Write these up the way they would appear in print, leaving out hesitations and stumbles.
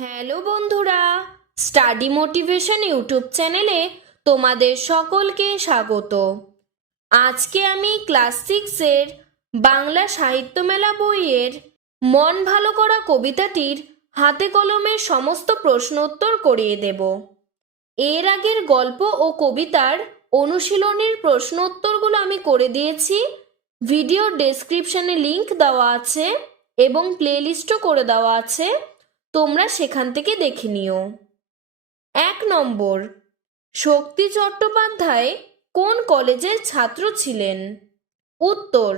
Hello বন্ধুরা, study motivation YouTube চ্যানেলে তোমাদের সকলকে স্বাগত। আজকে আমি ক্লাস 6-এর বাংলা সাহিত্য মেলা বইয়ের মন ভালো করা কবিতাটির হাতে কলমের সমস্ত প্রশ্ন উত্তর করিয়ে দেব। এর আগের গল্প ও কবিতার অনুশীলনীর প্রশ্ন উত্তরগুলো আমি করে দিয়েছি। ভিডিও ডেসক্রিপশনে লিংক দেওয়া আছে এবং প্লেলিস্টও করে দেওয়া আছে, তোমরা সেখান থেকে দেখে নিও। 1 নম্বর, শক্তি চট্টোপাধ্যায় কোন কলেজের ছাত্র ছিলেন? উত্তর,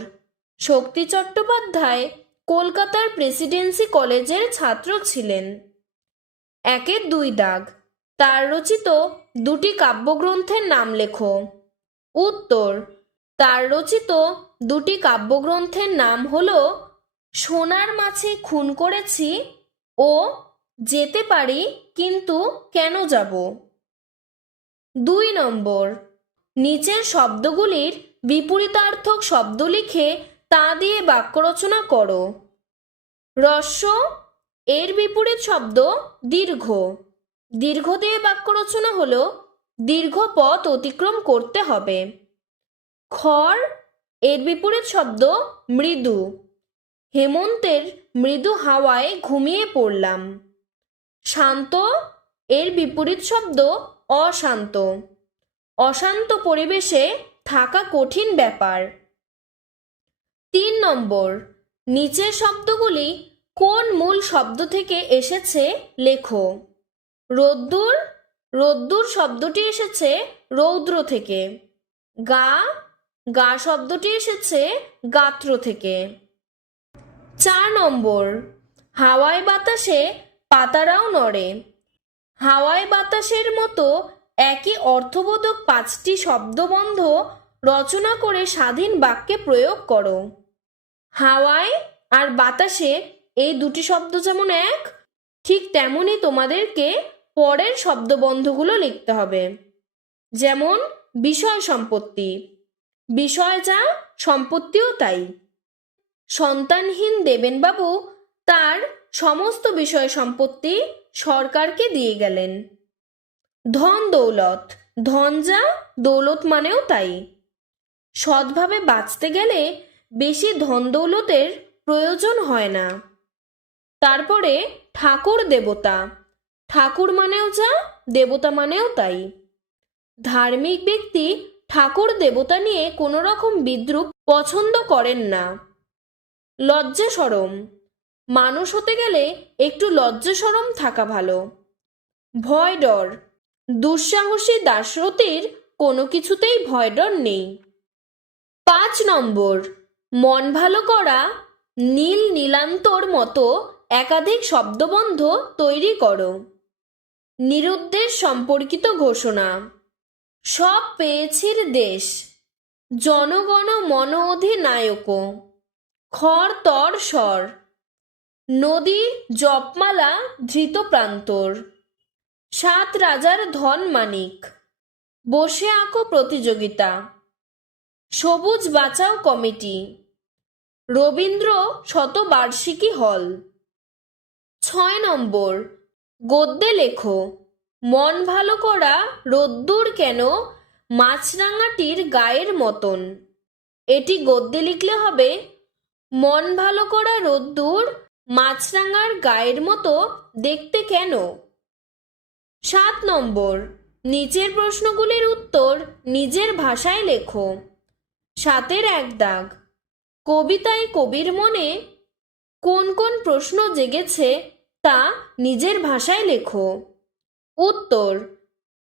শক্তি চট্টোপাধ্যায় কলকাতার প্রেসিডেন্সি কলেজের ছাত্র ছিলেন। 1-এর 2 দাগ, তার রচিত দুটি কাব্যগ্রন্থের নাম লেখো। উত্তর, তার রচিত দুটি কাব্যগ্রন্থের নাম হলো সোনার মাছে খুন করেছি ও যেতে পারি কিন্তু কেন যাব। 2 নম্বর, নিচের শব্দগুলির বিপরীতার্থক শব্দ লিখে তা দিয়ে বাক্য রচনা করো। হ্রস্ব এর বিপরীত শব্দ দীর্ঘ। দীর্ঘ দিয়ে বাক্য রচনা হলো দীর্ঘ পথ অতিক্রম করতে হবে। খড় এর বিপরীত শব্দ মৃদু। হেমন্তের মৃদু হাওয়ায় ঘুমিয়ে পড়লাম। শান্ত এর বিপরীত শব্দ অশান্ত। অশান্ত পরিবেশে থাকা কঠিন ব্যাপার। 3 নম্বর, নিচের শব্দগুলি কোন মূল শব্দ থেকে এসেছে লেখো। রোদ্দুর, রোদ্দুর শব্দটি এসেছে রৌদ্র থেকে। গা, গা শব্দটি এসেছে গাত্র থেকে। 4 নম্বর, হাওয়ায় বাতাসে পাতারাও নড়ে। হাওয়ায় বাতাসের মতো একই অর্থবোধক 5টি শব্দবন্ধ রচনা করে স্বাধীন বাক্যে প্রয়োগ করো। হাওয়ায় আর বাতাসে এই দুটি শব্দ যেমন এক, ঠিক তেমনই তোমাদেরকে পরের শব্দবন্ধগুলো লিখতে হবে। যেমন বিষয় সম্পত্তি, বিষয় যা সম্পত্তিও তাই। সন্তানহীন দেবেনবাবু তার সমস্ত বিষয় সম্পত্তি সরকারকে দিয়ে গেলেন। ধন দৌলত, ধন যা দৌলত মানেও তাই। সৎভাবে বাঁচতে গেলে বেশি ধন দৌলতের প্রয়োজন হয় না। তারপরে ঠাকুর দেবতা, ঠাকুর মানেও যা দেবতা মানেও তাই। ধার্মিক ব্যক্তি ঠাকুর দেবতা নিয়ে কোনো রকম বিদ্রূপ পছন্দ করেন না। লজ্জা শরম, মানুষ হতে গেলে একটু লজ্জা শরম থাকা ভালো। ভয় ডর, দুঃসাহসী দাশরথীর কোনো কিছুতেই ভয় ডর নেই। 5 নম্বর, মন ভালো করা নীল নীলান্তর মতো একাধিক শব্দবন্ধ তৈরি করো। নিরুদ্দেশ সম্পর্কিত ঘোষণা। সব পেয়েছির দেশ। জনগণ মন অধিনায়ক। খড় তর স্বর। নদী জপমালা ধৃত প্রান্তর। 7 রাজার ধন মানিক। বসে আঁকো প্রতিযোগিতা। সবুজ বাঁচাও কমিটি। রবীন্দ্র শতবার্ষিকী হল। 6 নম্বর, গদ্যে লেখো মন ভালো করা রোদ্দুর কেন মাছরাঙাটির গায়ের মতন। এটি গদ্যে লিখলে হবে মন ভালো করা রোদ্দুর মাছরাঙার গায়ের মতো দেখতে কেন। 7 নম্বর, নিচের প্রশ্নগুলির উত্তর নিজের ভাষায় লেখো। 7-এর 1 দাগ, কবিতায় কবির মনে কোন কোন প্রশ্ন জেগেছে তা নিজের ভাষায় লেখো। উত্তর,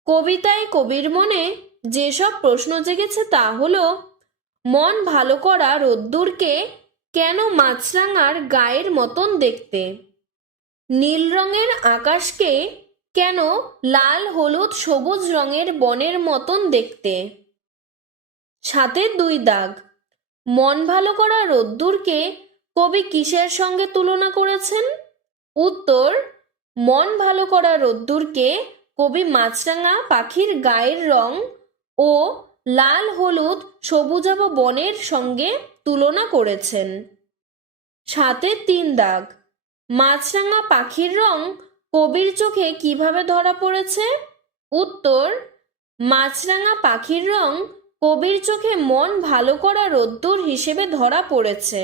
কবিতায় কবির মনে যেসব প্রশ্ন জেগেছে তা হলো মন ভালো করা রোদ্দুরকে কেন মাছরাঙার গায়ের মতন দেখতে, নীল রঙের আকাশকে কেন লাল হলুদ সবুজ রঙের বনের মতন দেখতে। 7-এর 2 দাগ, মন ভালো করা রোদ্দুরকে কবি কিসের সঙ্গে তুলনা করেছেন। উত্তর, মন ভালো করা রোদ্দুরকে কবি মাছরাঙা পাখির গায়ের রং ও লাল হলুদ সবুজাভ বনের সঙ্গে তুলনা করেছেন। 7-এর 3 দাগ, মাছরাঙা পাখির রং কবির চোখে কিভাবে ধরা পড়েছে? উত্তর, মাছরাঙা পাখির রং কবির চোখে মন ভালো করা রোদ্দুর হিসেবে ধরা পড়েছে।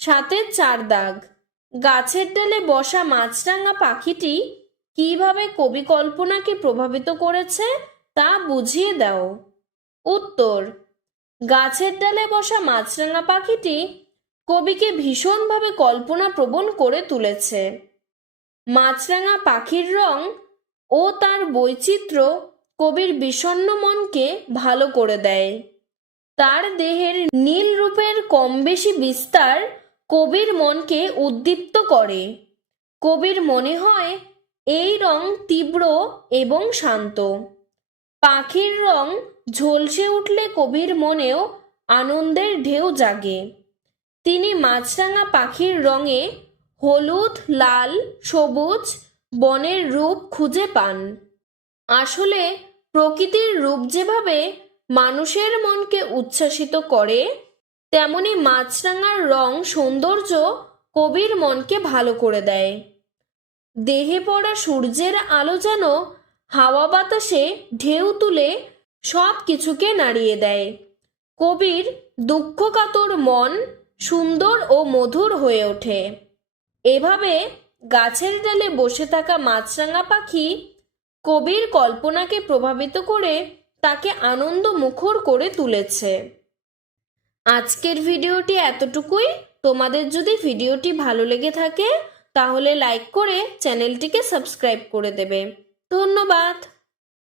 7-4 দাগ। গাছের ডালে বসা মাছরাঙা পাখিটি কিভাবে কবি কল্পনাকে প্রভাবিত করেছে তা বুঝিয়ে দাও। উত্তর, গাছের ডালে বসা মাছরাঙা পাখিটি কবিকে ভীষণভাবে কল্পনাপ্রবণ করে তুলেছে। মাছরাঙা পাখির রং ও তার বৈচিত্র্য কবির বিষণ্ণ মনকে ভালো করে দেয়। তার দেহের নীল রূপের কম বেশি বিস্তার কবির মনকে উদ্দীপ্ত করে। কবির মনে হয় এই রং তীব্র এবং শান্ত। পাখির রং ঝলসে উঠলে কবির মনেও আনন্দের ঢেউ জাগে। তিনি মাছরাঙা পাখির রঙে হলুদ, লাল, সবুজ বনের রূপ খুঁজে পান। আসলে প্রকৃতির রূপ যেভাবে মানুষের মনকে উচ্ছ্বাসিত করে, তেমনি মাছরাঙার রং সৌন্দর্য কবির মনকে ভালো করে দেয়। দেহে পড়া সূর্যের আলো যেন হাওয়া বাতাসে ঢেউ তুলে সব কিছুকে নাড়িয়ে দেয়। কবির দুঃখকাতর মন সুন্দর ও মধুর হয়ে ওঠে। এভাবে গাছের ডালে বসে থাকা মাছরাঙা পাখি কবির কল্পনাকে প্রভাবিত করে তাকে আনন্দ মুখর করে তুলেছে। আজকের ভিডিওটি এতটুকুই। তোমাদের যদি ভিডিওটি ভালো লেগে থাকে তাহলে লাইক করে চ্যানেলটিকে সাবস্ক্রাইব করে দেবে। ধন্যবাদ।